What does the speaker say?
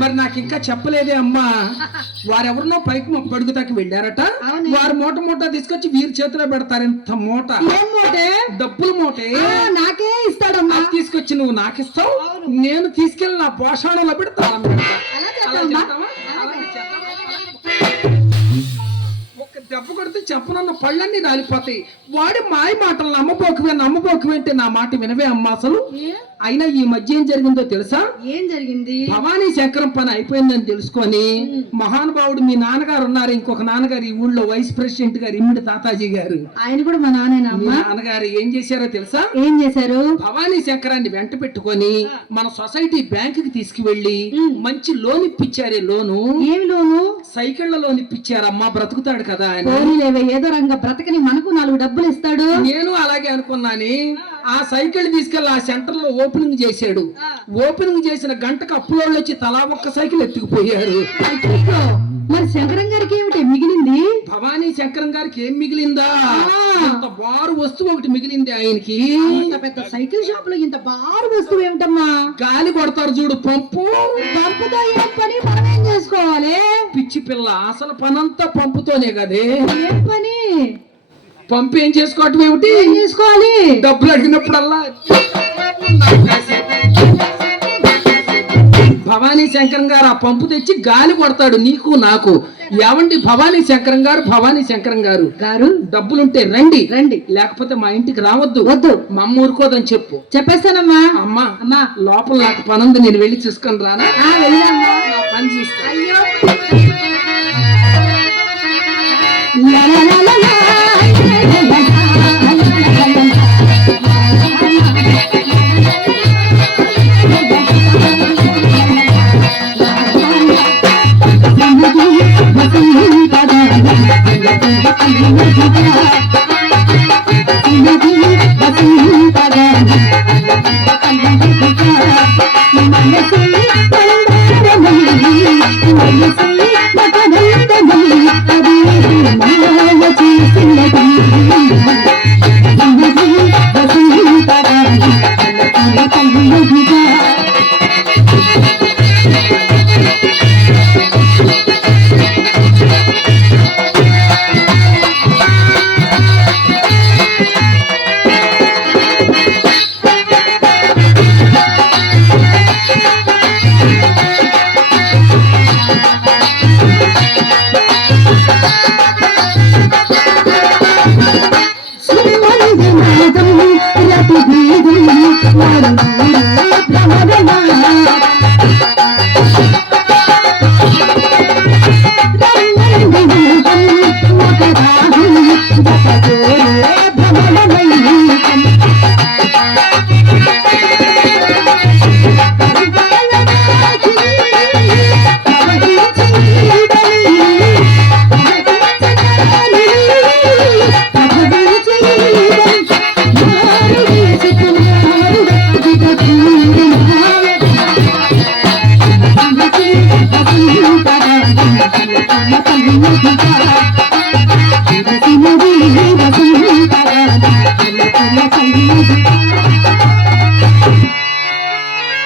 మరి నాకు ఇంకా చెప్పలేదే అమ్మా. వారెవరినో పైకి పడుగుతాకి వెళ్ళారట. వారు మూట మూట తీసుకొచ్చి వీరి చేతిలో పెడతారు. ఇంత మూట. ఏం మూటే? డబ్బులు మూటే. నాకే ఇస్తాడమ్మా. తీసుకొచ్చి నువ్వు నాకు ఇస్తావు, నేను తీసుకెళ్లి నా పోషణలో పెడతాను. దెబ్బ కొడితే చెప్పనన్న పళ్ళన్నీ రాలిపోతాయి. వాడి మాయ మాటలు నమ్మపోకువే అంటే నా మాట వినవే అమ్మా. అసలు అయినా ఈ మధ్య ఏం జరిగిందో తెలుసా? ఏం జరిగింది? భవానీ శంకరం పని అయిపోయిందని తెలుసుకొని మహానుభావుడు మీ నాన్నగారు ఉన్నారు, ఇంకొక నాన్నగారు ఈ ఊళ్ళో వైస్ ప్రెసిడెంట్ గారు ఇమ్మిడి తాతాజీ గారు. ఆయన కూడా మా నాన్నేనా? నాన్నగారు ఏం చేశారో తెలుసా? ఏం చేశారు? భవానీ శంకరాన్ని వెంట పెట్టుకొని మన సొసైటీ బ్యాంక్ కి తీసుకువెళ్లి మంచి లోన్ ఇప్పించారే. లోను ఏమి లోను? సైకిళ్ల లోన్ ఇప్పించారమ్మా. బ్రతుకుతాడు కదా ఆయన. ఏదో రంగ బ్రతకని మనకు 4 డబ్బులు ఇస్తాడు. నేను అలాగే అనుకున్నాని. ఆ సైకిల్ తీసుకెళ్లి ఆ సెంటర్ లో ఓపెనింగ్ చేశాడు. ఓపెనింగ్ చేసిన గంటకు అప్పులోళ్ళు వచ్చి తలా ఒక్క సైకిల్ ఎత్తుకుపోయారు. మరి శంకరం గారికి ఏమిటి మిగిలింది? భవానీ శంకరం గారికి ఏం మిగిలిందా? ఇంత బారు వస్తువు ఒకటి మిగిలింది ఆయనకి. పెద్ద సైకిల్ షాప్ లో ఇంత బారు వస్తువు ఏమిటమ్మా? గాలి కొడతారు చూడు, పంపు. పంపుతో ఏం పని? మనం ఏం చేసుకోవాలి? పిచ్చి పిల్ల, అసలు పనంతా పంపుతోనే కదే. ఏం పని? పంపు ఏం చేసుకోవటం ఏమిటి? ఏం చేసుకోవాలి? డబ్బులు అడిగినప్పుడల్లా భవానీ శంకరం గారు ఆ పంపు తెచ్చి గాలి కొడతాడు నీకు నాకు. ఏమండి భవానీ శంకరం గారు గారు డబ్బులుంటే రండి, లేకపోతే మా ఇంటికి రావద్దు. వద్దు, మా అమ్మ ఊరుకోదని చెప్పు. చెప్పేస్తానమ్మా. అమ్మా లోపల నాకు పని ఉంది, నేను వెళ్ళి చూసుకొని రానా? పని చూస్తా. Bye.